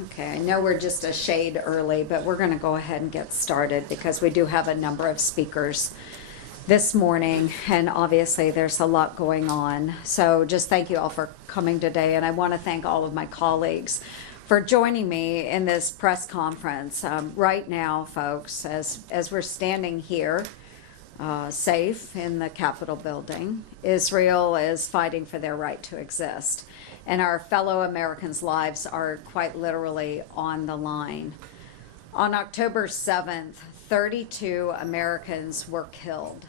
Okay, I know we're just a shade early, but we're going to go ahead and get started because we do have a number of speakers this morning, and obviously there's a lot going on. So just thank you all for coming today, and I want to thank all of my colleagues for joining me in this press conference. Right now, folks, as we're standing here safe in the Capitol building, Israel is fighting for their right to exist. And our fellow Americans' lives are quite literally on the line. On October 7th, 32 Americans were killed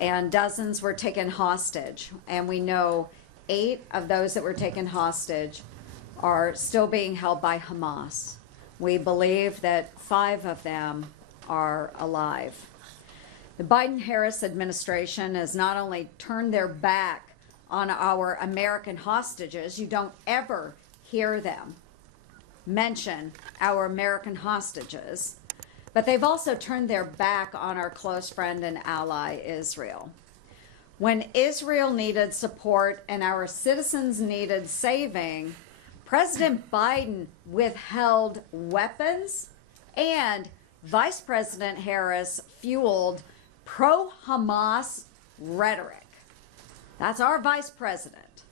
and dozens were taken hostage. And we know 8 of those that were taken hostage are still being held by Hamas. We believe that 5 of them are alive. The Biden-Harris administration has not only turned their back on our American hostages, you don't ever hear them mention our American hostages, but they've also turned their back on our close friend and ally, Israel. When Israel needed support and our citizens needed saving, President Biden withheld weapons and Vice President Harris fueled pro-Hamas rhetoric. That's our vice president.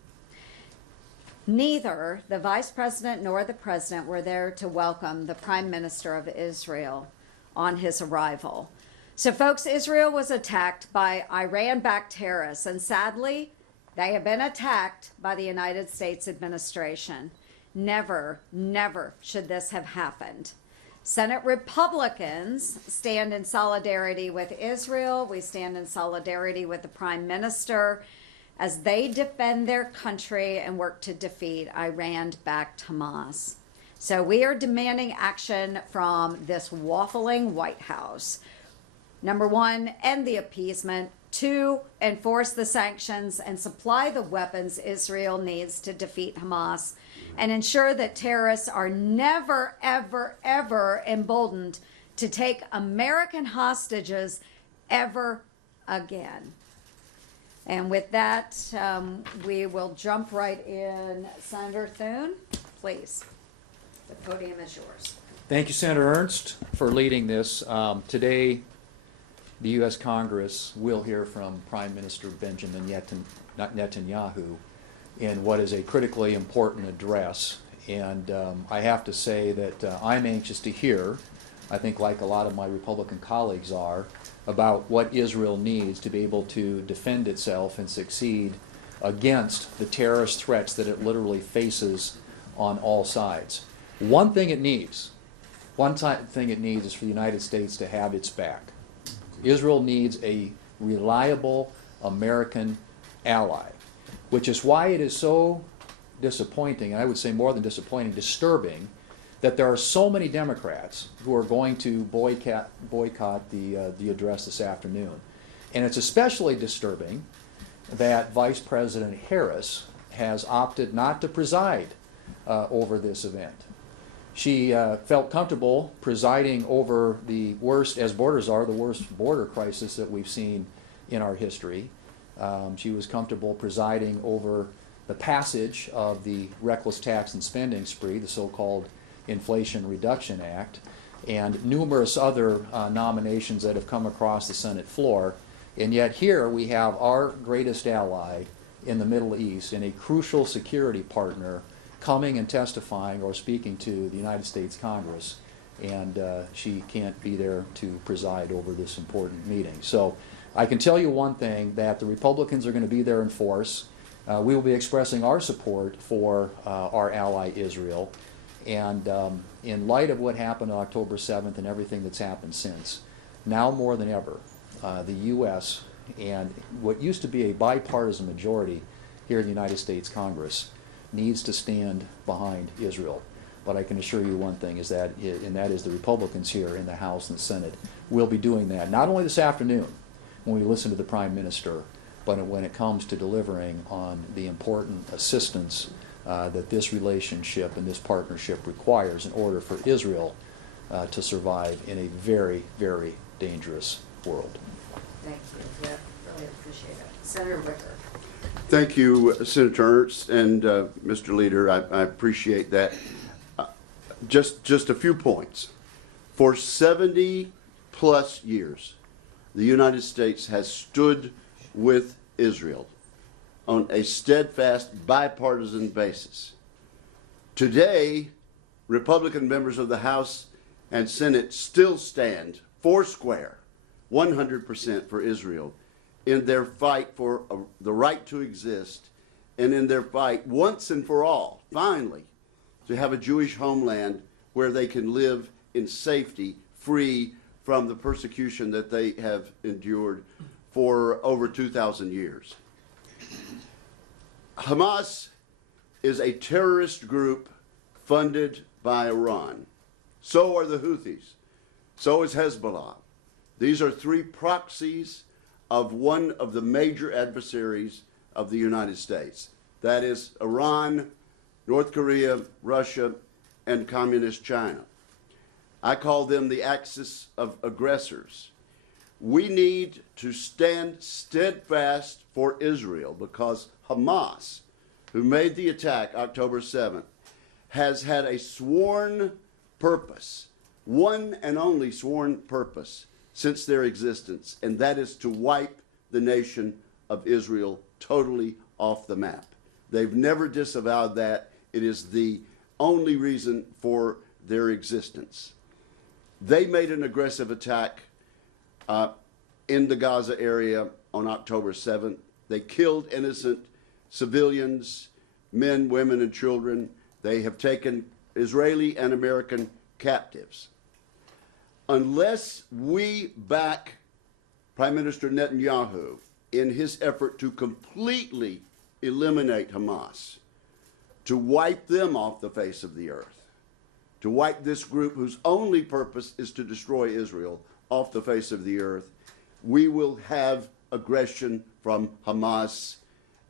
Neither the vice president nor the president were there to welcome the prime minister of Israel on his arrival. So, folks, Israel was attacked by Iran-backed terrorists, and sadly, they have been attacked by the United States administration. Never, never should this have happened. Senate Republicans stand in solidarity with Israel. We stand in solidarity with the prime minister as they defend their country and work to defeat Iran-backed Hamas. So we are demanding action from this waffling White House. Number 1, end the appeasement. 2, enforce the sanctions and supply the weapons Israel needs to defeat Hamas and ensure that terrorists are never, ever, ever emboldened to take American hostages ever again. And with that, we will jump right in. Senator Thune, please. The podium is yours. Thank you, Senator Ernst, for leading this. Today, the U.S. Congress will hear from Prime Minister Benjamin Netanyahu in what is a critically important address. And I have to say that I'm anxious to hear, I think like a lot of my Republican colleagues are, about what Israel needs to be able to defend itself and succeed against the terrorist threats that it literally faces on all sides. One thing it needs is for the United States to have its back. Israel needs a reliable American ally, which is why it is so disappointing, and I would say more than disappointing, disturbing, that there are so many Democrats who are going to boycott the address this afternoon. And it's especially disturbing that Vice President Harris has opted not to preside over this event. She felt comfortable presiding over the worst, as borders are, the worst border crisis that we've seen in our history. She was comfortable presiding over the passage of the reckless tax and spending spree, the so-called Inflation Reduction Act, and numerous other nominations that have come across the Senate floor. And yet here we have our greatest ally in the Middle East and a crucial security partner coming and testifying or speaking to the United States Congress, and she can't be there to preside over this important meeting. So I can tell you one thing, that the Republicans are going to be there in force. We will be expressing our support for our ally Israel. And in light of what happened on October 7th and everything that's happened since, now more than ever, the U.S. and what used to be a bipartisan majority here in the United States Congress needs to stand behind Israel. But I can assure you one thing, is that, and that is the Republicans here in the House and the Senate will be doing that, not only this afternoon when we listen to the Prime Minister, but when it comes to delivering on the important assistance that this relationship and this partnership requires in order for Israel to survive in a very, very dangerous world. Thank you. Yeah, really appreciate it. Senator Wicker. Thank you, Senator Ernst and Mr. Leader. I appreciate that. Just a few points. For 70 plus years, the United States has stood with Israel on a steadfast bipartisan basis. Today, Republican members of the House and Senate still stand foursquare, 100% for Israel in their fight for the right to exist and in their fight once and for all, finally, to have a Jewish homeland where they can live in safety, free from the persecution that they have endured for over 2,000 years. Hamas is a terrorist group funded by Iran. So are the Houthis. So is Hezbollah. These are three proxies of one of the major adversaries of the United States. That is Iran, North Korea, Russia, and Communist China. I call them the axis of aggressors. We need to stand steadfast for Israel because Hamas, who made the attack October 7th, has had a sworn purpose, one and only sworn purpose since their existence, and that is to wipe the nation of Israel totally off the map. They've never disavowed that. It is the only reason for their existence. They made an aggressive attack in the Gaza area on October 7th. They killed innocent civilians, men, women, and children. They have taken Israeli and American captives. Unless we back Prime Minister Netanyahu in his effort to completely eliminate Hamas, to wipe them off the face of the earth, to wipe this group whose only purpose is to destroy Israel off the face of the earth, we will have aggression from Hamas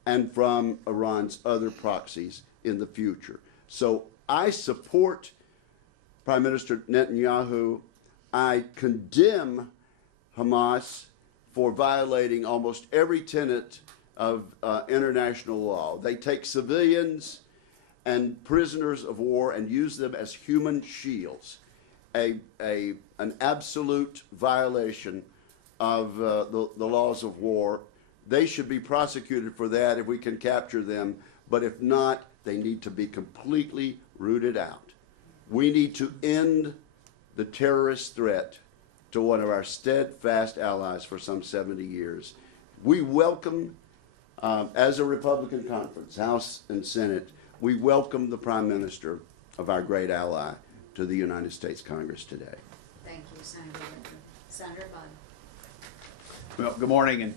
and from Iran's other proxies in the future. So I support Prime Minister Netanyahu. I condemn Hamas for violating almost every tenet of international law. They take civilians and prisoners of war and use them as human shields, an absolute violation of the laws of war. They should be prosecuted for that if we can capture them, but if not, they need to be completely rooted out. We need to end the terrorist threat to one of our steadfast allies for some 70 years. We welcome, as a Republican conference, House and Senate, we welcome the Prime Minister of our great ally to the United States Congress today. Thank you, Senator Whitaker. Senator Budd. Well, good morning, and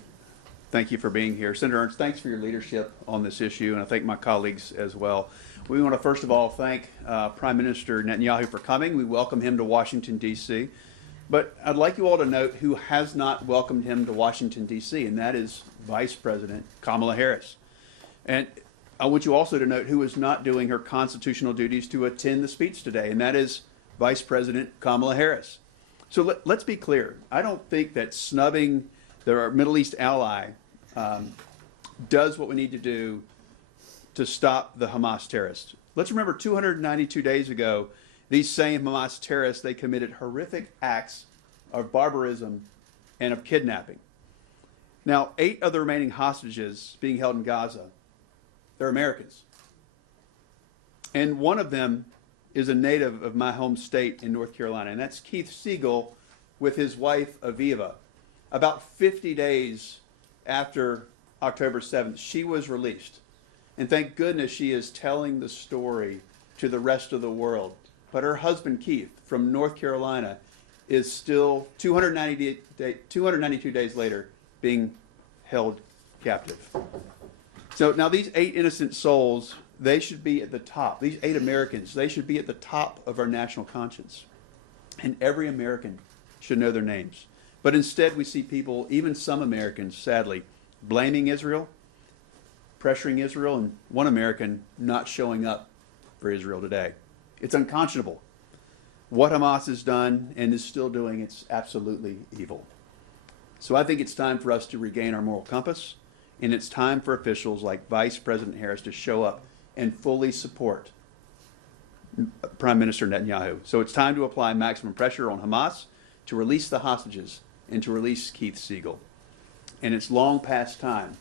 thank you for being here. Senator Ernst, thanks for your leadership on this issue, and I thank my colleagues as well. We want to first of all thank Prime Minister Netanyahu for coming. We welcome him to Washington, D.C. But I'd like you all to note who has not welcomed him to Washington, D.C., and that is Vice President Kamala Harris. And I want you also to note who is not doing her constitutional duties to attend the speech today, and that is Vice President Kamala Harris. So let's be clear. I don't think that snubbing our Middle East ally does what we need to do to stop the Hamas terrorists. Let's remember 292 days ago, these same Hamas terrorists, they committed horrific acts of barbarism and of kidnapping. Now, 8 of the remaining hostages being held in Gaza, they're Americans. And one of them is a native of my home state in North Carolina, and that's Keith Siegel with his wife, Aviva. About 50 days after October 7th, she was released. And thank goodness she is telling the story to the rest of the world. But her husband, Keith, from North Carolina, is still 292 days later being held captive. So now these 8 innocent souls, they should be at the top. These 8 Americans, they should be at the top of our national conscience. And every American should know their names. But instead we see people, even some Americans, sadly, blaming Israel, pressuring Israel, and one American not showing up for Israel today. It's unconscionable. What Hamas has done and is still doing, it's absolutely evil. So I think it's time for us to regain our moral compass, and it's time for officials like Vice President Harris to show up and fully support Prime Minister Netanyahu. So it's time to apply maximum pressure on Hamas to release the hostages and to release Keith Siegel. And it's long past time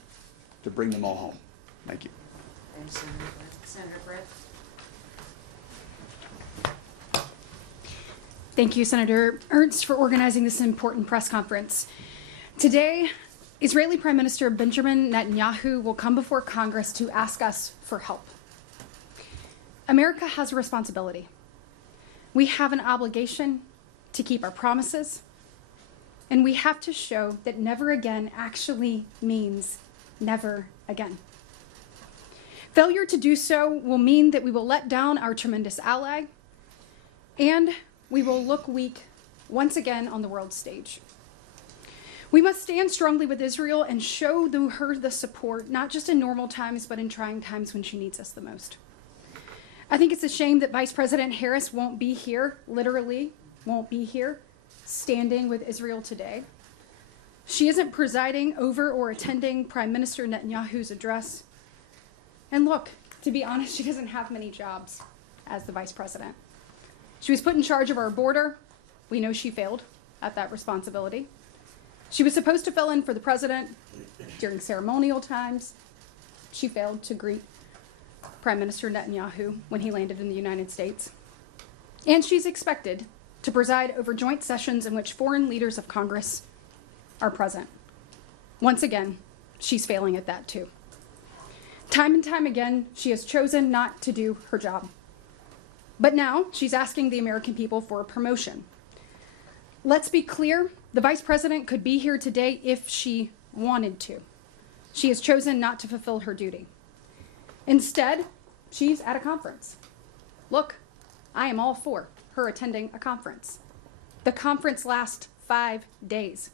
to bring them all home. Thank you. Thanks, Senator Britt. Thank you, Senator Ernst, for organizing this important press conference. Today, Israeli Prime Minister Benjamin Netanyahu will come before Congress to ask us for help. America has a responsibility. We have an obligation to keep our promises, and we have to show that never again actually means never again. Failure to do so will mean that we will let down our tremendous ally, and we will look weak once again on the world stage. We must stand strongly with Israel and show her the support, not just in normal times, but in trying times when she needs us the most. I think it's a shame that Vice President Harris won't be here, literally won't be here, standing with Israel today. She isn't presiding over or attending Prime Minister Netanyahu's address. And look, to be honest, she doesn't have many jobs as the Vice President. She was put in charge of our border. We know she failed at that responsibility. She was supposed to fill in for the president during ceremonial times. She failed to greet Prime Minister Netanyahu when he landed in the United States. And she's expected to preside over joint sessions in which foreign leaders of Congress are present. Once again, she's failing at that too. Time and time again, she has chosen not to do her job. But now she's asking the American people for a promotion. Let's be clear, the Vice President could be here today if she wanted to. She has chosen not to fulfill her duty. Instead, she's at a conference. Look, I am all for her attending a conference. The conference lasts 5 days.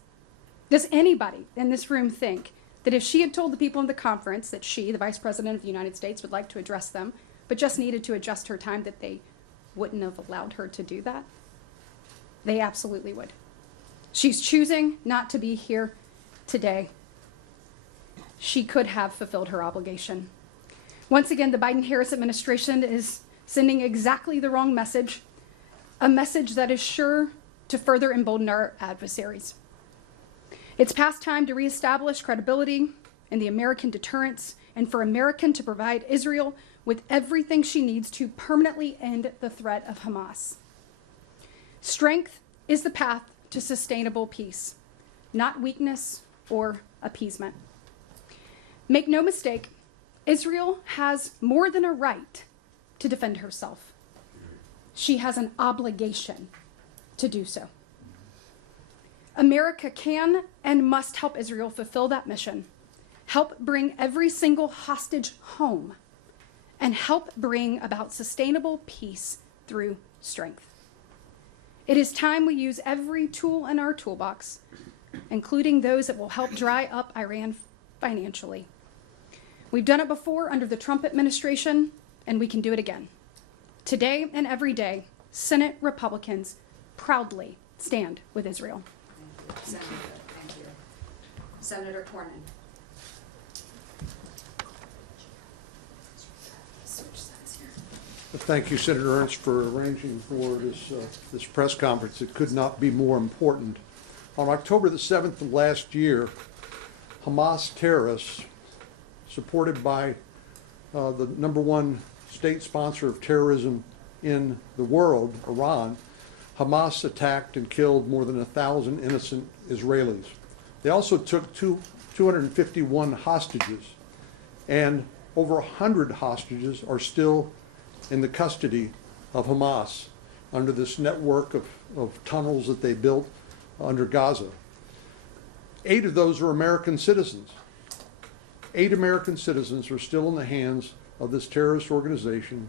Does anybody in this room think that if she had told the people in the conference that she, the Vice President of the United States, would like to address them, but just needed to adjust her time, that they wouldn't have allowed her to do that? They absolutely would. She's choosing not to be here today. She could have fulfilled her obligation. Once again, the Biden-Harris administration is sending exactly the wrong message, a message that is sure to further embolden our adversaries. It's past time to reestablish credibility in the American deterrence and for America to provide Israel with everything she needs to permanently end the threat of Hamas. Strength is the path to sustainable peace, not weakness or appeasement. Make no mistake, Israel has more than a right to defend herself. She has an obligation to do so. America can and must help Israel fulfill that mission, help bring every single hostage home, and help bring about sustainable peace through strength. It is time we use every tool in our toolbox, including those that will help dry up Iran financially. We've done it before under the Trump administration, and we can do it again. Today and every day, Senate Republicans proudly stand with Israel. Thank you, Senator. Thank you. Senator Cornyn. Thank you, Senator Ernst, for arranging for this press conference. It could not be more important. On October the 7th of last year, Hamas terrorists, supported by the #1 state sponsor of terrorism in the world, Iran, Hamas attacked and killed more than 1,000 innocent Israelis. They also took 251 hostages, and over 100 hostages are still in the custody of Hamas under this network of tunnels that they built under Gaza. 8 of those are American citizens. 8 American citizens are still in the hands of this terrorist organization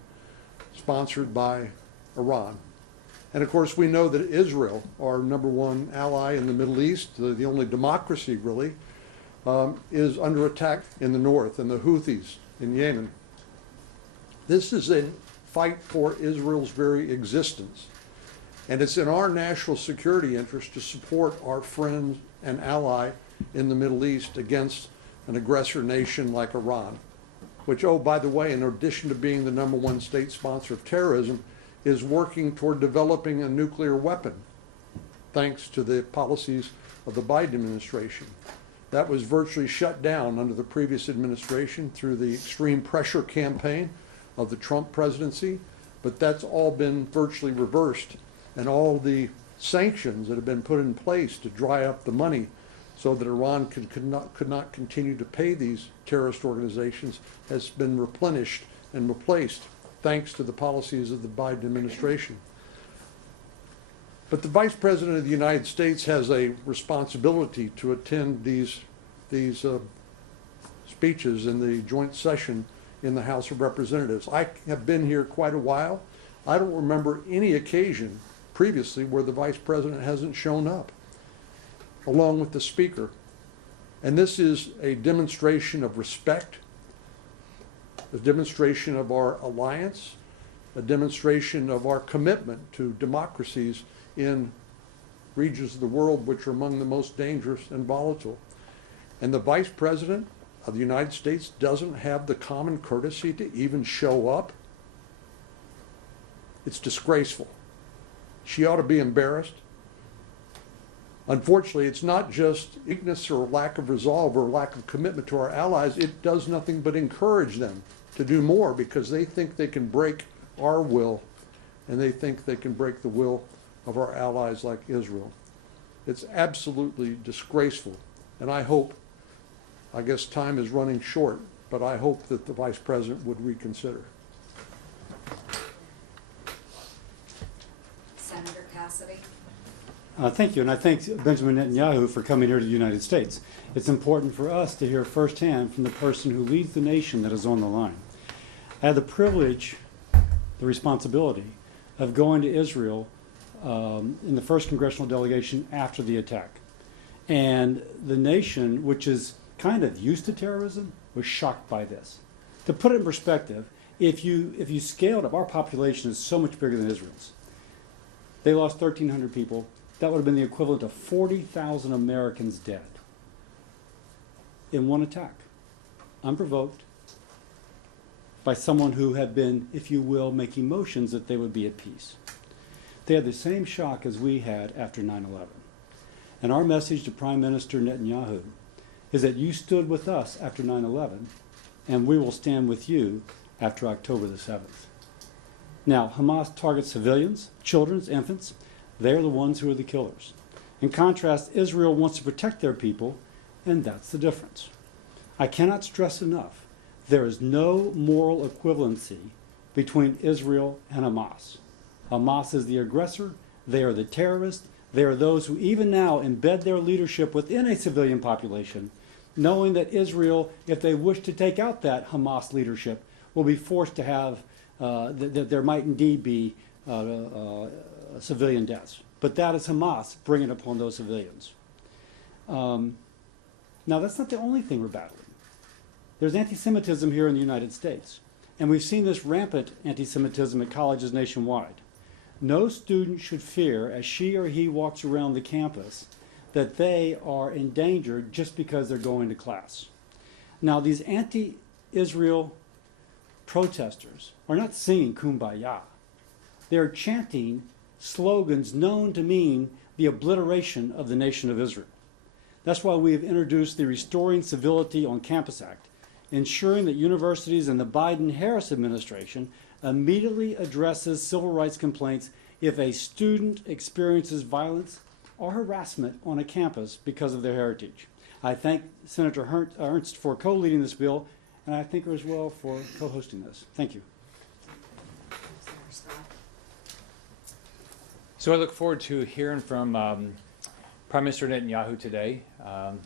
sponsored by Iran. And of course, we know that Israel, our #1 ally in the Middle East, the only democracy really, is under attack in the north, and the Houthis in Yemen. This is a fight for Israel's very existence. And it's in our national security interest to support our friend and ally in the Middle East against an aggressor nation like Iran, which, oh, by the way, in addition to being the #1 state sponsor of terrorism, is working toward developing a nuclear weapon, thanks to the policies of the Biden administration. That was virtually shut down under the previous administration through the extreme pressure campaign of the Trump presidency, but that's all been virtually reversed, and all the sanctions that have been put in place to dry up the money so that Iran could not continue to pay these terrorist organizations has been replenished and replaced, thanks to the policies of the Biden administration. But the Vice President of the United States has a responsibility to attend these speeches in the joint session in the House of Representatives. I have been here quite a while. I don't remember any occasion previously where the Vice President hasn't shown up, along with the Speaker. And this is a demonstration of respect, a demonstration of our alliance, a demonstration of our commitment to democracies in regions of the world which are among the most dangerous and volatile. And the Vice President of the United States doesn't have the common courtesy to even show up. It's disgraceful. She ought to be embarrassed. Unfortunately, it's not just weakness or lack of resolve or lack of commitment to our allies. It does nothing but encourage them to do more, because they think they can break our will, and they think they can break the will of our allies like Israel. It's absolutely disgraceful, and I hope, I guess time is running short, but I hope that the Vice President would reconsider. Senator Cassidy. Thank you, and I thank Benjamin Netanyahu for coming here to the United States. It's important for us to hear firsthand from the person who leads the nation that is on the line. I had the privilege, the responsibility, of going to Israel in the first congressional delegation after the attack. And the nation, which is kind of used to terrorism, was shocked by this. To put it in perspective, if you scaled up, our population is so much bigger than Israel's. They lost 1,300 people. That would have been the equivalent of 40,000 Americans dead in one attack, unprovoked, by someone who had been, if you will, making motions that they would be at peace. They had the same shock as we had after 9/11. And our message to Prime Minister Netanyahu is that you stood with us after 9/11, and we will stand with you after October the 7th. Now, Hamas targets civilians, children, infants. They're the ones who are the killers. In contrast, Israel wants to protect their people, and that's the difference. I cannot stress enough, there is no moral equivalency between Israel and Hamas. Hamas is the aggressor, they are the terrorists, they are those who even now embed their leadership within a civilian population, knowing that Israel, if they wish to take out that Hamas leadership, will be forced to have, that there might indeed be civilian deaths. But that is Hamas bringing it upon those civilians. Now, that's not the only thing we're battling. There's anti-Semitism here in the United States, and we've seen this rampant anti-Semitism at colleges nationwide. No student should fear, as she or he walks around the campus, that they are endangered just because they're going to class. Now, these anti-Israel protesters are not singing Kumbaya. They're chanting slogans known to mean the obliteration of the nation of Israel. That's why we have introduced the Restoring Civility on Campus Act, ensuring that universities and the Biden-Harris administration immediately addresses civil rights complaints if a student experiences violence or harassment on a campus because of their heritage. I thank Senator Ernst for co-leading this bill, and I thank her as well for co-hosting this. Thank you. So I look forward to hearing from Prime Minister Netanyahu today.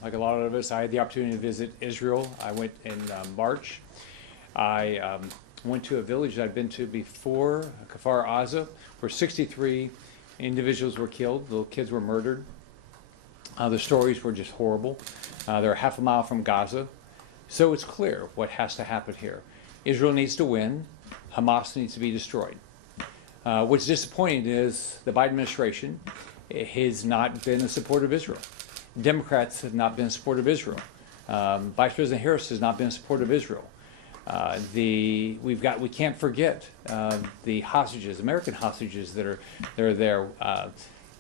Like a lot of us, I had the opportunity to visit Israel. I went in March. I went to a village that I'd been to before, Kfar Aza, where 63 individuals were killed. Little kids were murdered. The stories were just horrible. They're half a mile from Gaza. So it's clear what has to happen here. Israel needs to win. Hamas needs to be destroyed. What's disappointing is the Biden administration has not been in support of Israel. Democrats have not been in support of Israel. Vice President Harris has not been in support of Israel. We can't forget the hostages, American hostages that are there.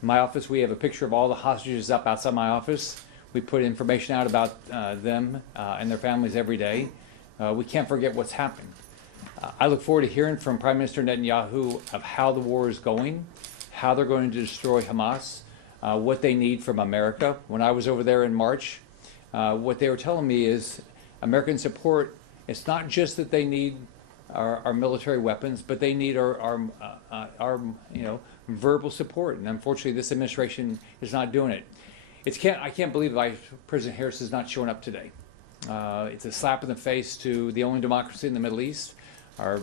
In my office, we have a picture of all the hostages up outside my office. We put information out about them and their families every day. We can't forget what's happened. I look forward to hearing from Prime Minister Netanyahu of how the war is going, how they're going to destroy Hamas, what they need from America. When I was over there in March, what they were telling me is American support. It's not just that they need our military weapons, but they need our verbal support. And unfortunately, this administration is not doing it. I can't believe Vice President Harris is not showing up today. It's a slap in the face to the only democracy in the Middle East, our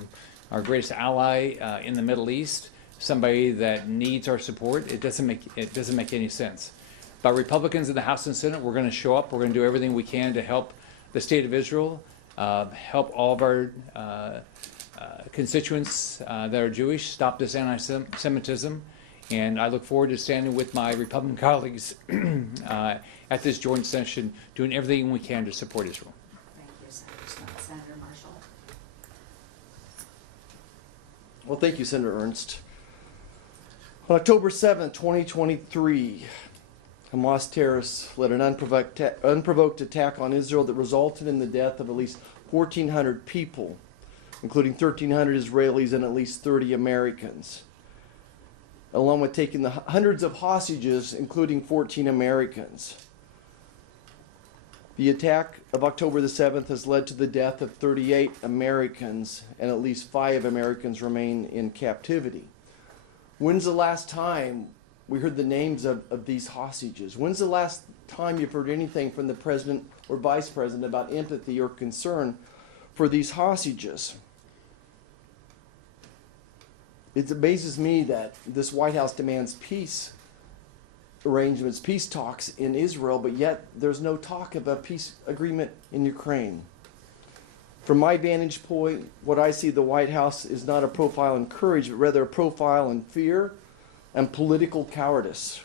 greatest ally in the Middle East, somebody that needs our support. It doesn't make any sense. But Republicans in the House and Senate, we're going to show up. We're going to do everything we can to help the state of Israel, help all of our constituents that are Jewish, stop this anti-Semitism. And I look forward to standing with my Republican colleagues at this joint session, doing everything we can to support Israel. Thank you, Senator Marshall. Well, thank you, Senator Ernst. On October 7th, 2023, Hamas terrorists led an unprovoked attack on Israel that resulted in the death of at least 1,400 people, including 1,300 Israelis and at least 30 Americans, along with taking the hundreds of hostages, including 14 Americans. The attack of October the 7th has led to the death of 38 Americans, and at least 5 Americans remain in captivity. When's the last time we heard the names of these hostages? When's the last time you've heard anything from the president or vice president about empathy or concern for these hostages? It amazes me that this White House demands peace arrangements, peace talks in Israel, but yet there's no talk of a peace agreement in Ukraine. From my vantage point, what I see the White House is not a profile in courage, but rather a profile in fear and political cowardice.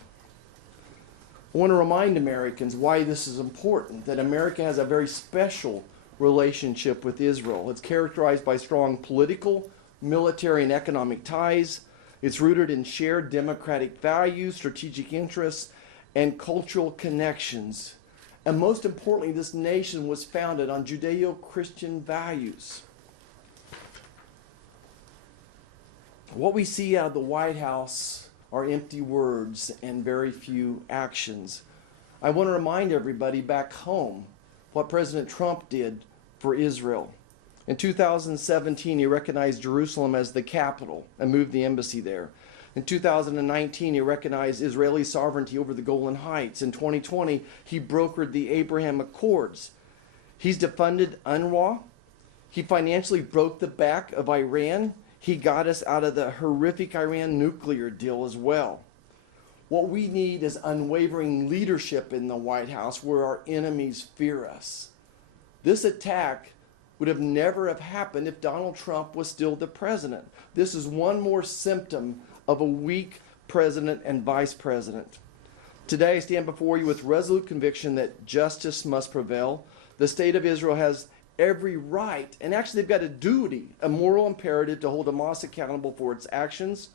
I want to remind Americans why this is important, that America has a very special relationship with Israel. It's characterized by strong political, military, and economic ties. It's rooted in shared democratic values, strategic interests, and cultural connections. And most importantly, this nation was founded on Judeo-Christian values. What we see out of the White House are empty words and very few actions. I want to remind everybody back home what President Trump did for Israel. In 2017, he recognized Jerusalem as the capital and moved the embassy there. In 2019, he recognized Israeli sovereignty over the Golan Heights. In 2020, he brokered the Abraham Accords. He's defunded UNRWA. He financially broke the back of Iran. He got us out of the horrific Iran nuclear deal as well. What we need is unwavering leadership in the White House where our enemies fear us. This attack would have never have happened if Donald Trump was still the president. This is one more symptom of a weak president and vice president. Today I stand before you with resolute conviction that justice must prevail. The state of Israel has every right, and actually they've got a duty, a moral imperative to hold Hamas accountable for its actions.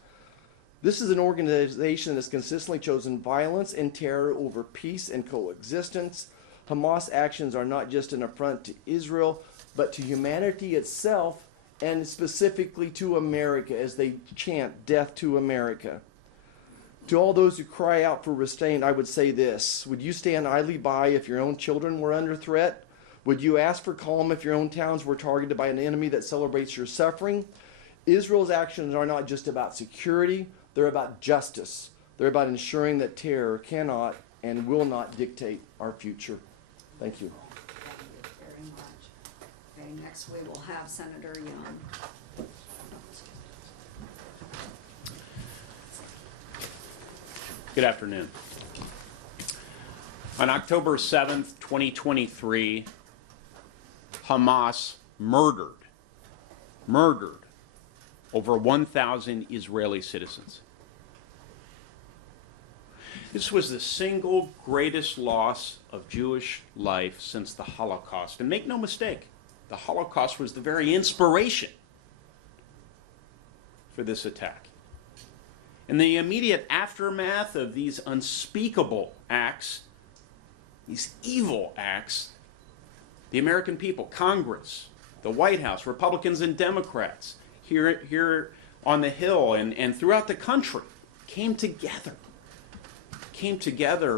This is an organization that's consistently chosen violence and terror over peace and coexistence. Hamas actions are not just an affront to Israel, but to humanity itself, and specifically to America as they chant death to America. To all those who cry out for restraint, I would say this: would you stand idly by if your own children were under threat? Would you ask for calm if your own towns were targeted by an enemy that celebrates your suffering? Israel's actions are not just about security, they're about justice. They're about ensuring that terror cannot and will not dictate our future. Thank you. Thank you very much. Okay, next we will have Senator Young. Good afternoon. On October 7th, 2023, Hamas murdered over 1,000 Israeli citizens. This was the single greatest loss of Jewish life since the Holocaust. And make no mistake, The Holocaust was the very inspiration for this attack. In the immediate aftermath of these unspeakable acts, these evil acts, the American people, Congress, the White House, Republicans and Democrats, here on the Hill and throughout the country, came together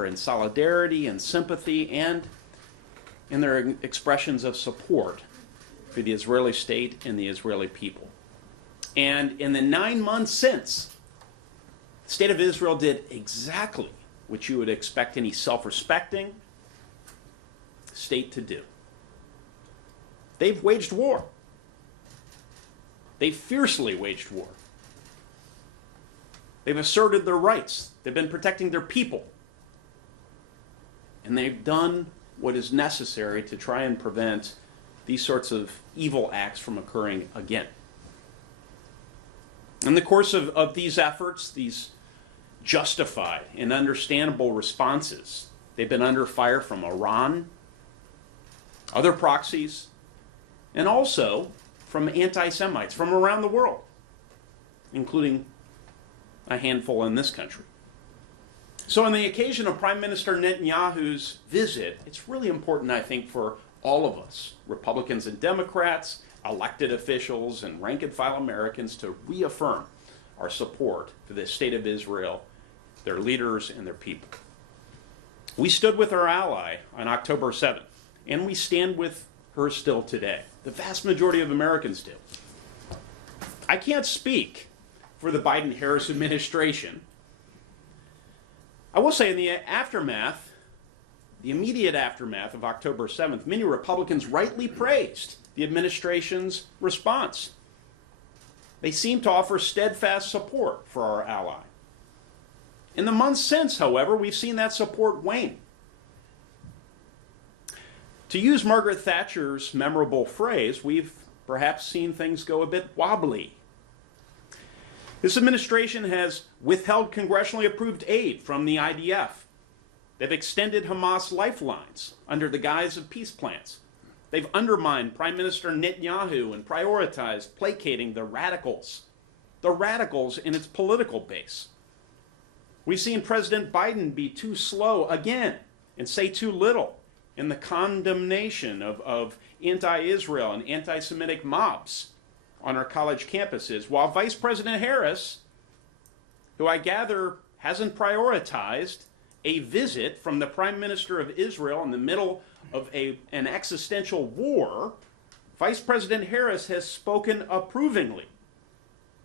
in solidarity and sympathy and in their expressions of support for the Israeli state and the Israeli people. And in the 9 months since, the state of Israel did exactly what you would expect any self-respecting state to do. They've waged war. They've fiercely waged war. They've asserted their rights. They've been protecting their people. And they've done what is necessary to try and prevent these sorts of evil acts from occurring again. In the course of these efforts, these justified and understandable responses, they've been under fire from Iran, other proxies, and also from anti-Semites from around the world, including a handful in this country. So on the occasion of Prime Minister Netanyahu's visit, it's really important, I think, for all of us, Republicans and Democrats, elected officials, and rank-and-file Americans, to reaffirm our support for the state of Israel, their leaders, and their people. We stood with our ally on October 7th, and we stand with her still today. The vast majority of Americans do. I can't speak for the Biden-Harris administration. I will say in the aftermath, the immediate aftermath of October 7th, many Republicans rightly praised the administration's response. They seem to offer steadfast support for our ally. In the months since, however, we've seen that support wane. To use Margaret Thatcher's memorable phrase, we've perhaps seen things go a bit wobbly. This administration has withheld congressionally approved aid from the IDF. They've extended Hamas lifelines under the guise of peace plans. They've undermined Prime Minister Netanyahu and prioritized placating the radicals in its political base. We've seen President Biden be too slow again and say too little in the condemnation of anti-Israel and anti-Semitic mobs on our college campuses, while Vice President Harris, who I gather hasn't prioritized a visit from the Prime Minister of Israel in the middle of an existential war, Vice President Harris has spoken approvingly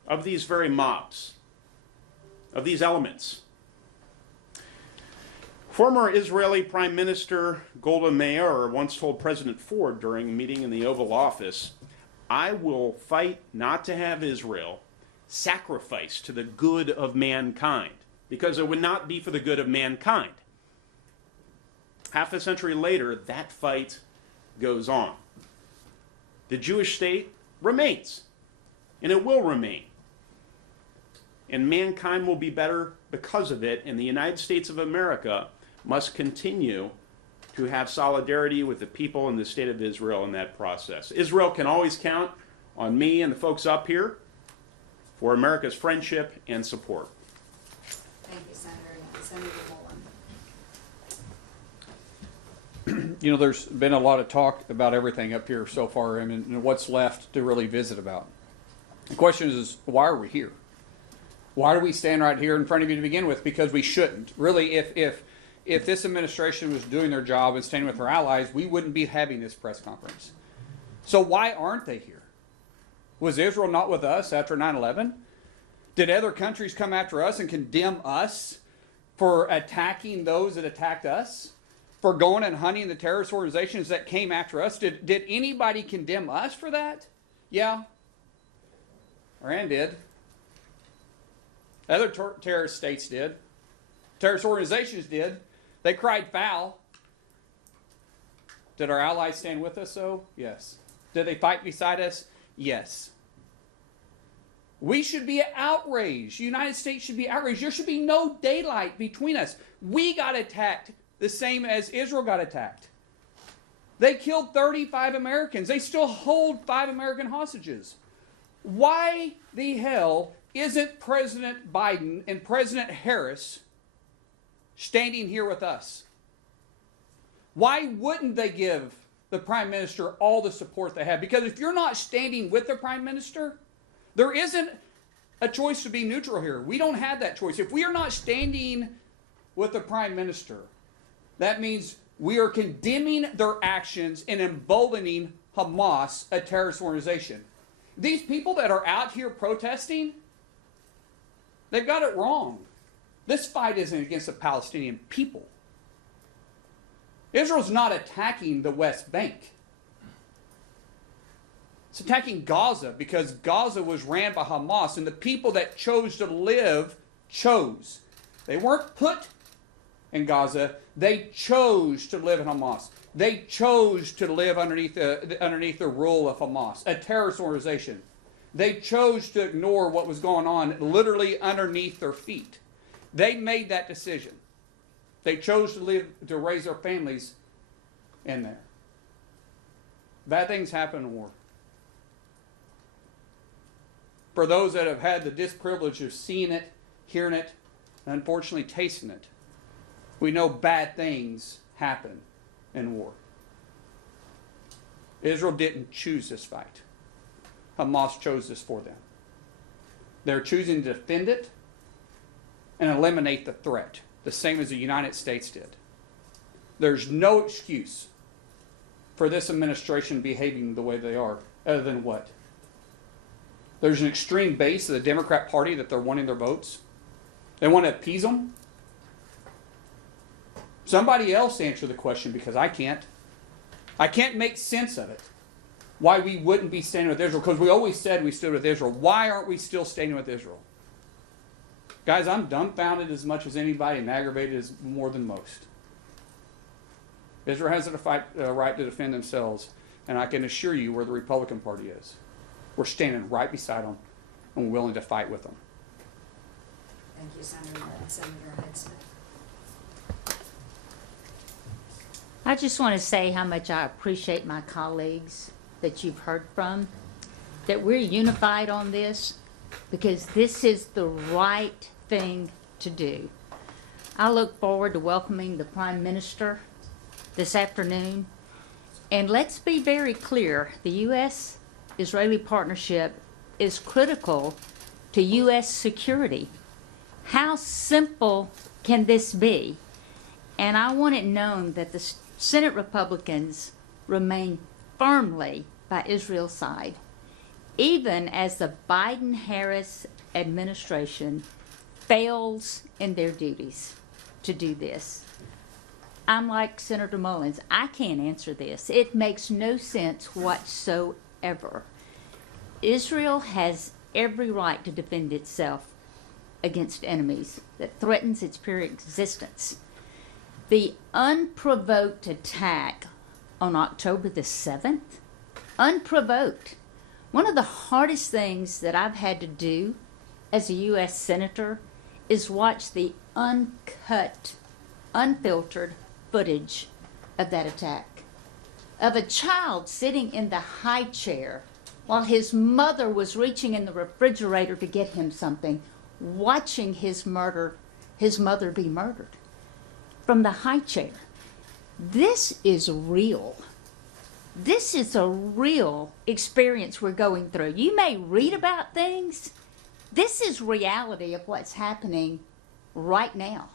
of these very mobs, of these elements. Former Israeli Prime Minister Golda Meir once told President Ford during a meeting in the Oval Office, "I will fight not to have Israel sacrificed to the good of mankind, because it would not be for the good of mankind." Half a century later, that fight goes on. The Jewish state remains, and it will remain. And mankind will be better because of it, and the United States of America must continue to have solidarity with the people in the state of Israel in that process. Israel can always count on me and the folks up here for America's friendship and support. Thank you, Senator. Senator Mullen. You know, there's been a lot of talk about everything up here so far, and what's left to really visit about. The question is why are we here? Why do we stand right here in front of you to begin with? Because we shouldn't. Really, if this administration was doing their job and standing with our allies, we wouldn't be having this press conference. So why aren't they here? Was Israel not with us after 9/11? Did other countries come after us and condemn us for attacking those that attacked us? For going and hunting the terrorist organizations that came after us? Did anybody condemn us for that? Yeah. Iran did. Other terrorist states did. Terrorist organizations did. They cried foul. Did our allies stand with us, though? Yes. Did they fight beside us? Yes. We should be outraged. The United States should be outraged. There should be no daylight between us. We got attacked the same as Israel got attacked. They killed 35 Americans. They still hold 5 American hostages. Why the hell isn't President Biden and President Harris standing here with us? Why wouldn't they give the Prime Minister all the support they have? Because if you're not standing with the Prime Minister, there isn't a choice to be neutral here. We don't have that choice. If we are not standing with the Prime Minister, that means we are condemning their actions and emboldening Hamas, a terrorist organization. These people that are out here protesting, they've got it wrong. This fight isn't against the Palestinian people. Israel's not attacking the West Bank. It's attacking Gaza because Gaza was ran by Hamas, and the people that chose to live chose. They weren't put in Gaza. They chose to live in Hamas. They chose to live underneath the rule of Hamas, a terrorist organization. They chose to ignore what was going on literally underneath their feet. They made that decision. They chose to raise their families in there. Bad things happen in war. For those that have had the disprivilege of seeing it, hearing it, and unfortunately tasting it, we know bad things happen in war. Israel didn't choose this fight. Hamas chose this for them. They're choosing to defend it and eliminate the threat, the same as the United States did. There's no excuse for this administration behaving the way they are, other than what? There's an extreme base of the Democrat Party that they're wanting their votes. They want to appease them. Somebody else answer the question, because I can't. I can't make sense of it. Why we wouldn't be standing with Israel, because we always said we stood with Israel. Why aren't we still standing with Israel? Guys, I'm dumbfounded as much as anybody and aggravated as more than most. Israel has a right to defend themselves, and I can assure you where the Republican Party is. We're standing right beside them and we're willing to fight with them. Thank you, Senator Hidsmith. I just want to say how much I appreciate my colleagues that you've heard from, that we're unified on this, because this is the right thing to do. I look forward to welcoming the Prime Minister this afternoon. And let's be very clear, the U.S.-Israeli partnership is critical to U.S. security. How simple can this be? And I want it known that the Senate Republicans remain firmly by Israel's side, even as the Biden-Harris administration fails in their duties to do this. I'm like Senator Mullins. I can't answer this. It makes no sense whatsoever. Israel has every right to defend itself against enemies that threatens its very existence. The unprovoked attack on October the 7th, unprovoked. One of the hardest things that I've had to do as a U.S. Senator is watch the uncut, unfiltered footage of that attack. Of a child sitting in the high chair while his mother was reaching in the refrigerator to get him something, watching his mother be murdered from the high chair. This is real. This is a real experience we're going through. You may read about things. This is reality of what's happening right now.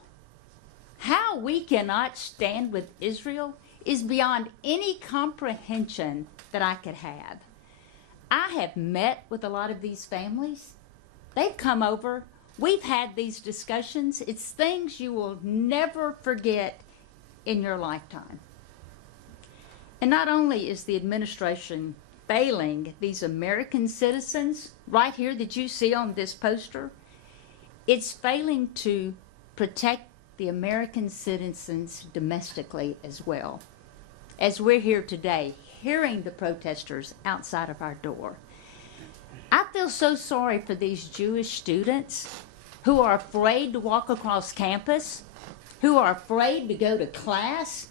How we cannot stand with Israel is beyond any comprehension that I could have. I have met with a lot of these families. They've come over. We've had these discussions. It's things you will never forget in your lifetime. And not only is the administration failing these American citizens right here that you see on this poster, it's failing to protect the American citizens domestically as well. As we're here today, hearing the protesters outside of our door. I feel so sorry for these Jewish students who are afraid to walk across campus, who are afraid to go to class.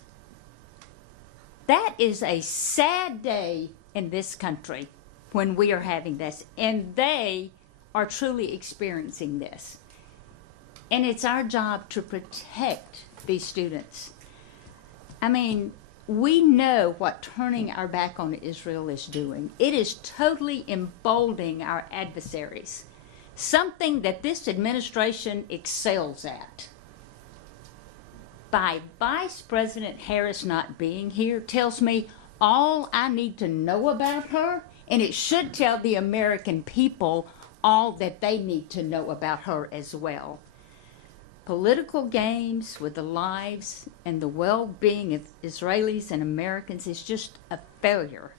That is a sad day in this country when we are having this, and they are truly experiencing this. And it's our job to protect these students. I mean, we know what turning our back on Israel is doing. It is totally emboldening our adversaries, something that this administration excels at. By Vice President Harris not being here tells me all I need to know about her, and it should tell the American people all that they need to know about her as well. Political games with the lives and the well-being of Israelis and Americans is just a failure,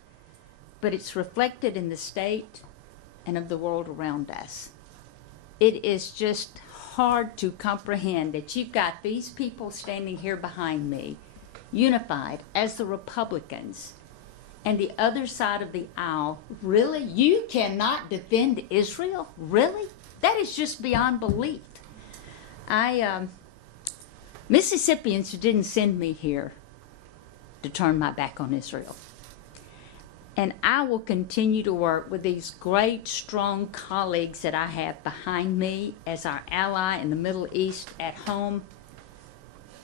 but it's reflected in the state and of the world around us. It is just hard to comprehend that you've got these people standing here behind me, unified as the Republicans, and the other side of the aisle. Really? You cannot defend Israel? Really? That is just beyond belief. Mississippians didn't send me here to turn my back on Israel. And I will continue to work with these great, strong colleagues that I have behind me as our ally in the Middle East, at home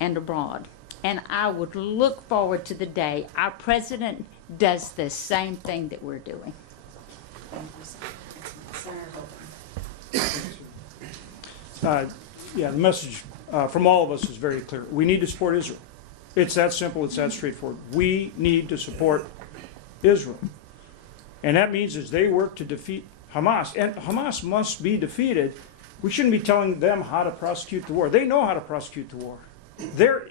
and abroad. And I would look forward to the day our president does the same thing that we're doing. Yeah, the message from all of us is very clear. We need to support Israel. It's that simple. It's that straightforward. We need to support Israel. And that means as they work to defeat Hamas, and Hamas must be defeated, we shouldn't be telling them how to prosecute the war. They know how to prosecute the war. They're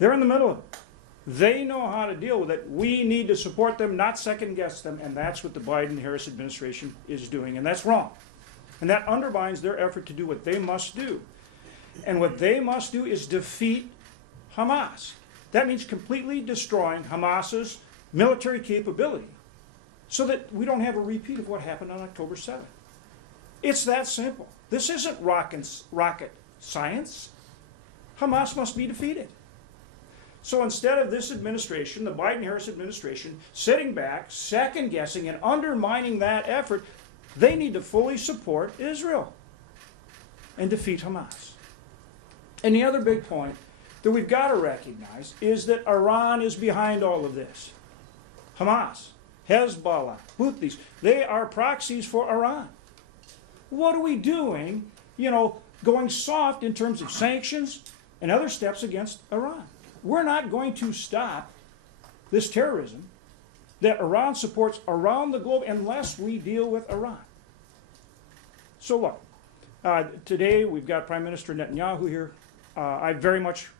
in the middle of it. They know how to deal with it. We need to support them, not second guess them, and that's what the Biden-Harris administration is doing, and that's wrong. And that undermines their effort to do what they must do. And what they must do is defeat Hamas. That means completely destroying Hamas's military capability so that we don't have a repeat of what happened on October 7th. It's that simple. This isn't rocket science. Hamas must be defeated. So instead of this administration, the Biden-Harris administration, sitting back, second-guessing, and undermining that effort, they need to fully support Israel and defeat Hamas. And the other big point that we've got to recognize is that Iran is behind all of this. Hamas, Hezbollah, Houthis, they are proxies for Iran. What are we doing, going soft in terms of sanctions and other steps against Iran? We're not going to stop this terrorism that Iran supports around the globe unless we deal with Iran. So look, today we've got Prime Minister Netanyahu here.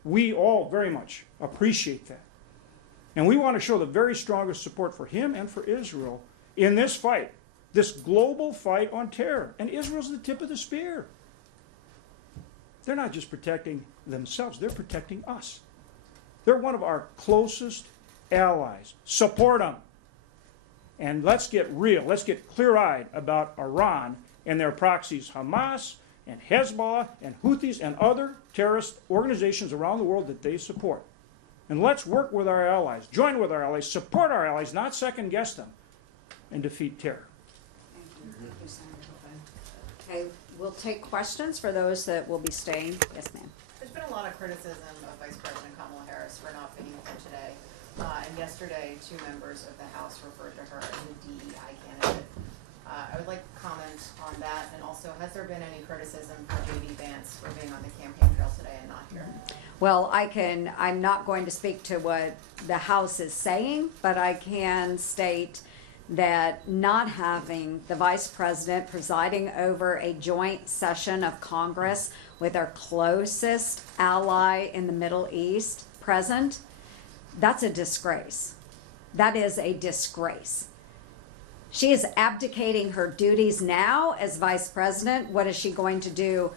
We all very much appreciate that. And we want to show the very strongest support for him and for Israel in this fight, this global fight on terror. And Israel's the tip of the spear. They're not just protecting themselves, they're protecting us. They're one of our closest allies. Support them. And let's get real. Let's get clear-eyed about Iran and their proxies, Hamas and Hezbollah and Houthis and other terrorist organizations around the world that they support. And let's work with our allies, join with our allies, support our allies, not second-guess them, and defeat terror. Thank you, Senator. Okay, we'll take questions for those that will be staying. Yes, ma'am. There's been a lot of criticism of Vice President Kamala Harris for not being here today. And yesterday, 2 members of the House referred to her as a DEI candidate. I would like to comment on that, and also, has there been any criticism for J.D. Vance for being on the campaign trail today and not here? Well, I'm not going to speak to what the House is saying, but I can state that not having the Vice President presiding over a joint session of Congress with our closest ally in the Middle East present, that's a disgrace. That is a disgrace. She is abdicating her duties now as Vice President. What is she going to do?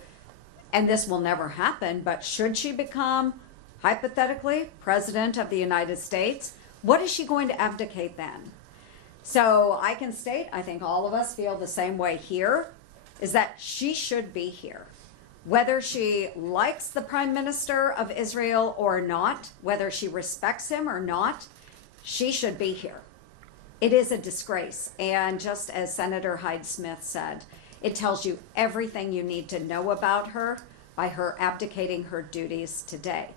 And this will never happen, but should she become, hypothetically, President of the United States, what is she going to abdicate then? So I can state, I think all of us feel the same way here, is that she should be here. Whether she likes the Prime Minister of Israel or not, whether she respects him or not, she should be here. It is a disgrace. And just as Senator Hyde-Smith said, it tells you everything you need to know about her by her abdicating her duties today.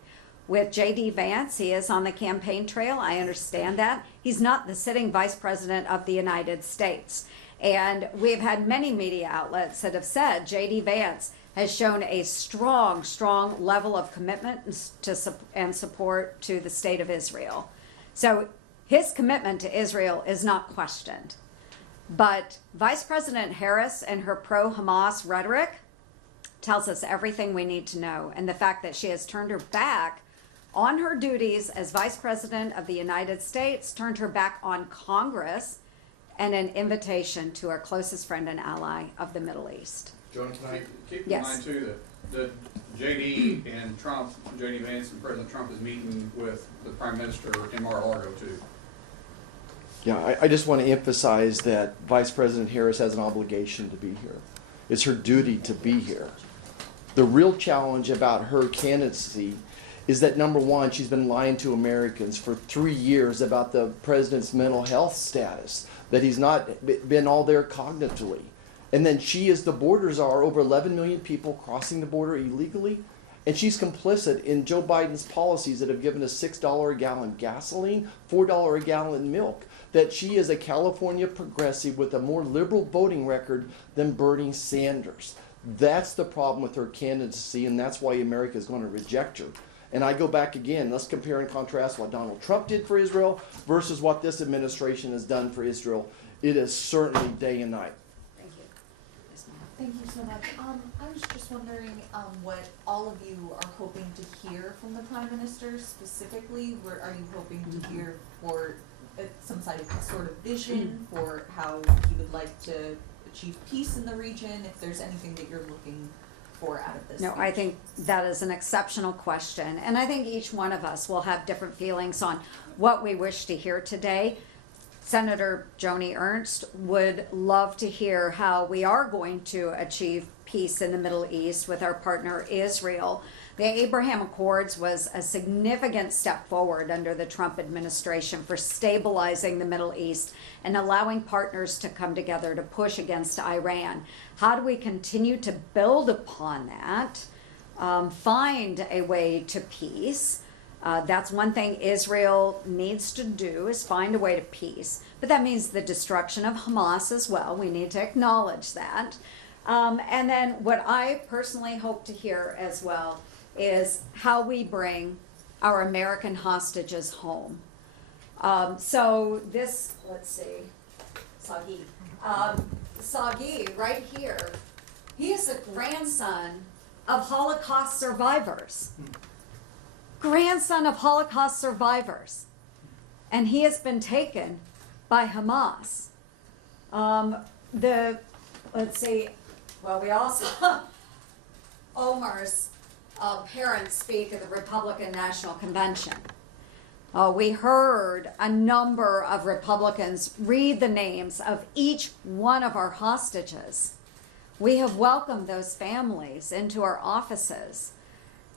With J.D. Vance, he is on the campaign trail. I understand that. He's not the sitting vice president of the United States. And we've had many media outlets that have said J.D. Vance has shown a strong, strong level of commitment and support to the state of Israel. So his commitment to Israel is not questioned. But Vice President Harris and her pro-Hamas rhetoric tells us everything we need to know. And the fact that she has turned her back on her duties as Vice President of the United States, turned her back on Congress, and an invitation to our closest friend and ally of the Middle East. Joan, can I keep in Yes. mind too that JD and Trump, JD Vance and President Trump is meeting with the Prime Minister in Mar-a-Lago too. Yeah, I just want to emphasize that Vice President Harris has an obligation to be here. It's her duty to be here. The real challenge about her candidacy is that, number one, she's been lying to Americans for 3 years about the president's mental health status, that he's not been all there cognitively. And then she is the border czar, over 11 million people crossing the border illegally. And she's complicit in Joe Biden's policies that have given us $6 a gallon gasoline, $4 a gallon milk. That she is a California progressive with a more liberal voting record than Bernie Sanders. That's the problem with her candidacy, and that's why America is going to reject her. And I go back again, let's compare and contrast what Donald Trump did for Israel versus what this administration has done for Israel. It is certainly day and night. Thank you. Yes, ma'am. Thank you so much. I was just wondering what all of you are hoping to hear from the Prime Minister specifically. Where are you hoping to hear for some sort of vision for how he would like to achieve peace in the region? If there's anything that you're looking for out of this? No, I think that is an exceptional question. And I think each one of us will have different feelings on what we wish to hear today. Senator Joni Ernst would love to hear how we are going to achieve peace in the Middle East with our partner Israel. The Abraham Accords was a significant step forward under the Trump administration for stabilizing the Middle East and allowing partners to come together to push against Iran. How do we continue to build upon that, find a way to peace? That's one thing Israel needs to do, is find a way to peace. But that means the destruction of Hamas as well. We need to acknowledge that. And then what I personally hope to hear as well is how we bring our American hostages home. So this, let's see, Sagi, right here, he is a grandson of Holocaust survivors. Grandson of Holocaust survivors. And he has been taken by Hamas. Let's see, well, we also saw Omar's parents speak at the Republican National Convention. We heard a number of Republicans read the names of each one of our hostages. We have welcomed those families into our offices.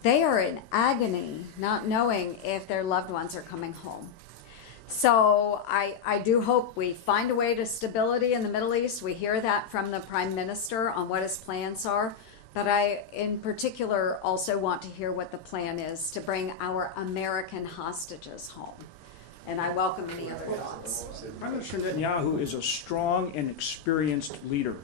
They are in agony, not knowing if their loved ones are coming home. So I do hope we find a way to stability in the Middle East. We hear that from the Prime Minister on what his plans are. But I, in particular, also want to hear what the plan is to bring our American hostages home. And I welcome any other thoughts. Prime Minister Netanyahu is a strong and experienced leader.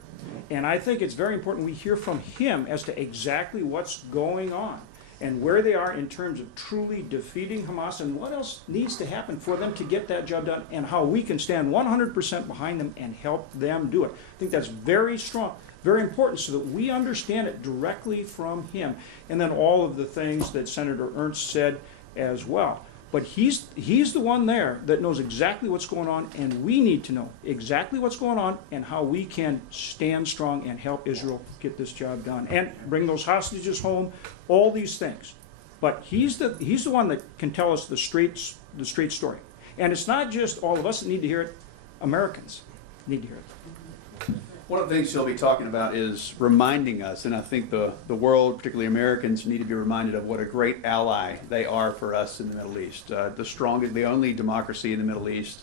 And I think it's very important we hear from him as to exactly what's going on and where they are in terms of truly defeating Hamas and what else needs to happen for them to get that job done and how we can stand 100% behind them and help them do it. I think that's very strong. Very important so that we understand it directly from him. And then all of the things that Senator Ernst said as well. But he's the one there that knows exactly what's going on, and we need to know exactly what's going on and how we can stand strong and help Israel get this job done and bring those hostages home, all these things. But he's the one that can tell us the straight story. And it's not just all of us that need to hear it, Americans need to hear it. One of the things he'll be talking about is reminding us, and I think the world, particularly Americans, need to be reminded of what a great ally they are for us in the Middle East. The strongest, the only democracy in the Middle East,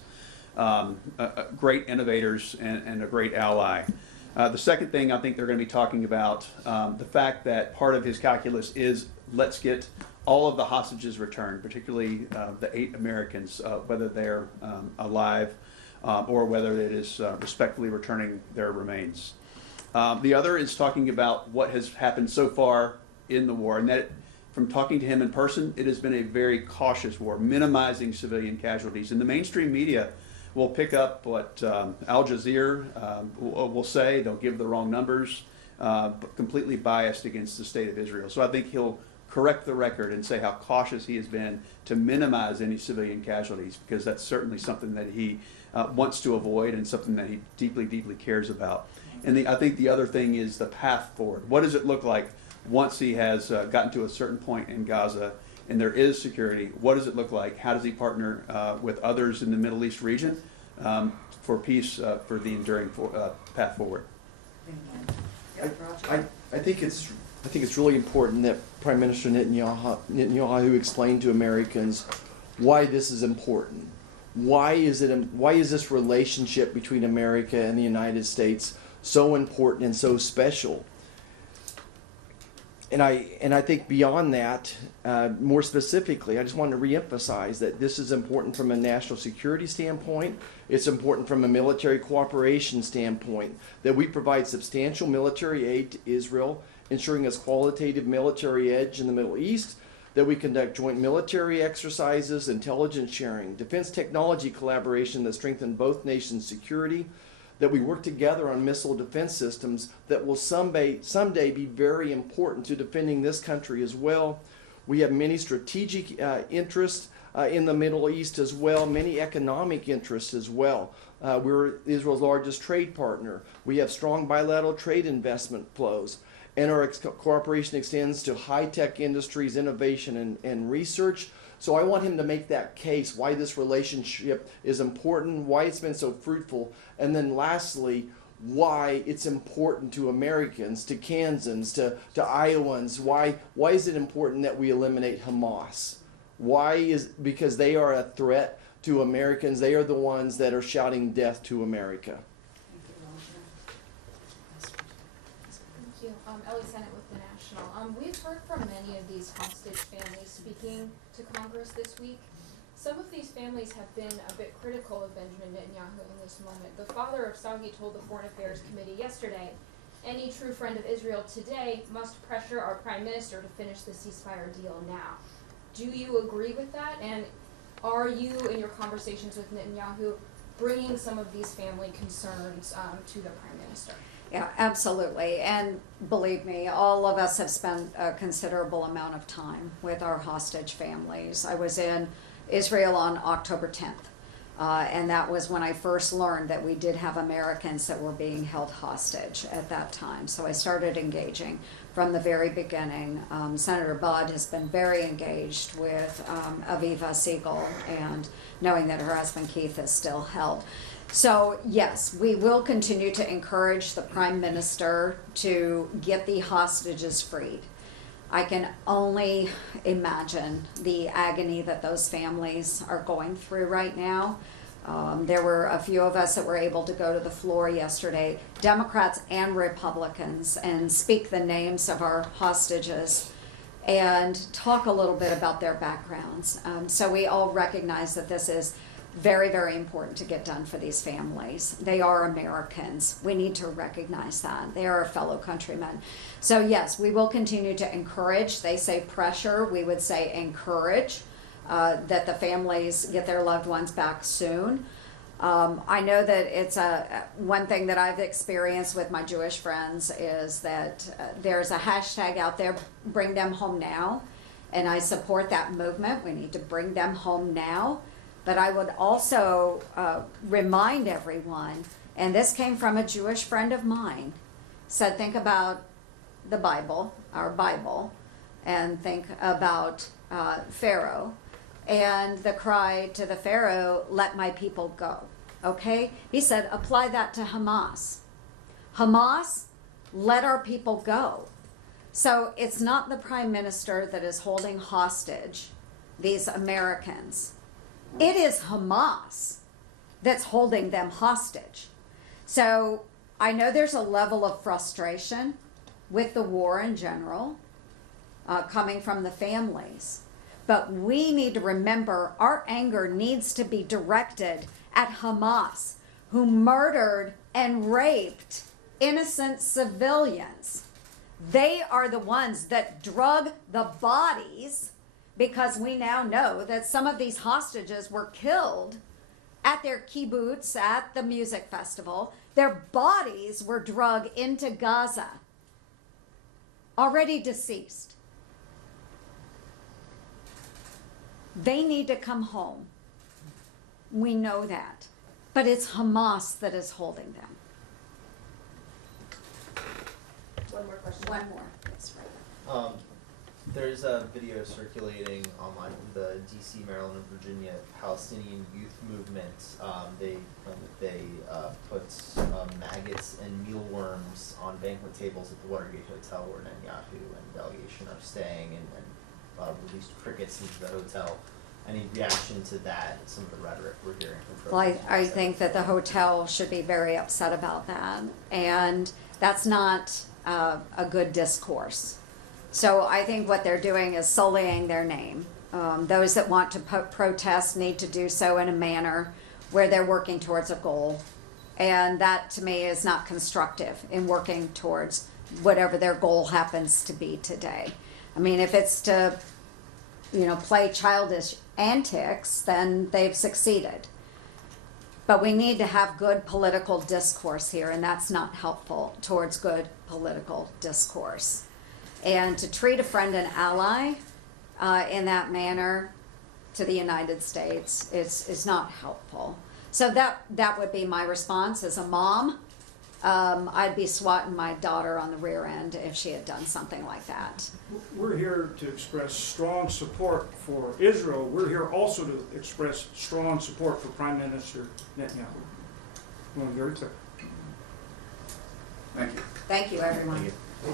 great innovators and a great ally. The second thing I think they're going to be talking about, the fact that part of his calculus is let's get all of the hostages returned, particularly the 8 Americans, whether they're alive or whether it is respectfully returning their remains. The other is talking about what has happened so far in the war, and that from talking to him in person, it has been a very cautious war, minimizing civilian casualties. And the mainstream media will pick up what Al Jazeera will say. They'll give the wrong numbers, but completely biased against the state of Israel. So I think he'll correct the record and say how cautious he has been to minimize any civilian casualties, because that's certainly something that he wants to avoid and something that he deeply, deeply cares about. And I think the other thing is the path forward. What does it look like once he has gotten to a certain point in Gaza and there is security? What does it look like? How does he partner with others in the Middle East region for peace, for the enduring path forward? I think it's really important that Prime Minister Netanyahu explain to Americans why this is important. Why is this relationship between America and the United States so important and so special? And I think beyond that, more specifically, I just want to reemphasize that this is important from a national security standpoint. It's important from a military cooperation standpoint, that we provide substantial military aid to Israel, ensuring its qualitative military edge in the Middle East, that we conduct joint military exercises, intelligence sharing, defense technology collaboration that strengthen both nations' security, that we work together on missile defense systems that will someday be very important to defending this country as well. We have many strategic interests in the Middle East as well, many economic interests as well. We're Israel's largest trade partner. We have strong bilateral trade investment flows. And our cooperation extends to high-tech industries, innovation, and research. So I want him to make that case, why this relationship is important, why it's been so fruitful, and then lastly, why it's important to Americans, to Kansans, to Iowans. Why is it important that we eliminate Hamas? Because they are a threat to Americans. They are the ones that are shouting death to America. Ellie Sennett with the National. We've heard from many of these hostage families speaking to Congress this week. Some of these families have been a bit critical of Benjamin Netanyahu in this moment. The father of Sagi told the Foreign Affairs Committee yesterday, "Any true friend of Israel today must pressure our prime minister to finish the ceasefire deal now." Do you agree with that? And are you, in your conversations with Netanyahu, bringing some of these family concerns to the prime minister? Yeah, absolutely. And believe me, all of us have spent a considerable amount of time with our hostage families. I was in Israel on October 10th, and that was when I first learned that we did have Americans that were being held hostage at that time. So I started engaging from the very beginning. Senator Budd has been very engaged with Aviva Siegel, and knowing that her husband Keith is still held. So yes, we will continue to encourage the Prime Minister to get the hostages freed. I can only imagine the agony that those families are going through right now. There were a few of us that were able to go to the floor yesterday, Democrats and Republicans, and speak the names of our hostages and talk a little bit about their backgrounds. So we all recognize that this is very, very important to get done for these families. They are Americans. We need to recognize that. They are our fellow countrymen. So yes, we will continue to encourage. They say pressure. We would say encourage that the families get their loved ones back soon. I know that it's one thing that I've experienced with my Jewish friends is that there's a hashtag out there, bring them home now. And I support that movement. We need to bring them home now. But I would also remind everyone, and this came from a Jewish friend of mine, said think about the Bible, our Bible, and think about Pharaoh, and the cry to the Pharaoh, let my people go, okay? He said, apply that to Hamas. Hamas, let our people go. So it's not the prime minister that is holding hostage these Americans. It is Hamas that's holding them hostage. So I know there's a level of frustration with the war in general, coming from the families. But we need to remember our anger needs to be directed at Hamas, who murdered and raped innocent civilians. They are the ones that drug the bodies, because we now know that some of these hostages were killed at their kibbutz, at the music festival. Their bodies were drug into Gaza, already deceased. They need to come home. We know that. But it's Hamas that is holding them. One more question. One more. That's right. There's a video circulating online from the D.C., Maryland, and Virginia Palestinian youth movement. They put maggots and mealworms on banquet tables at the Watergate Hotel where Netanyahu and the delegation are staying, and released crickets into the hotel. Any reaction to that, some of the rhetoric we're hearing from Well, I think that the hotel should be very upset about that, and that's not a good discourse. So I think what they're doing is sullying their name. Those that want to protest need to do so in a manner where they're working towards a goal, and that to me is not constructive in working towards whatever their goal happens to be today. I mean, if it's to, play childish antics, then they've succeeded. But we need to have good political discourse here, and that's not helpful towards good political discourse. And to treat a friend and ally in that manner to the United States is not helpful. So that would be my response as a mom. I'd be swatting my daughter on the rear end if she had done something like that. We're here to express strong support for Israel. We're here also to express strong support for Prime Minister Netanyahu. I'm very clear. Thank you. Thank you, everyone. Thank you.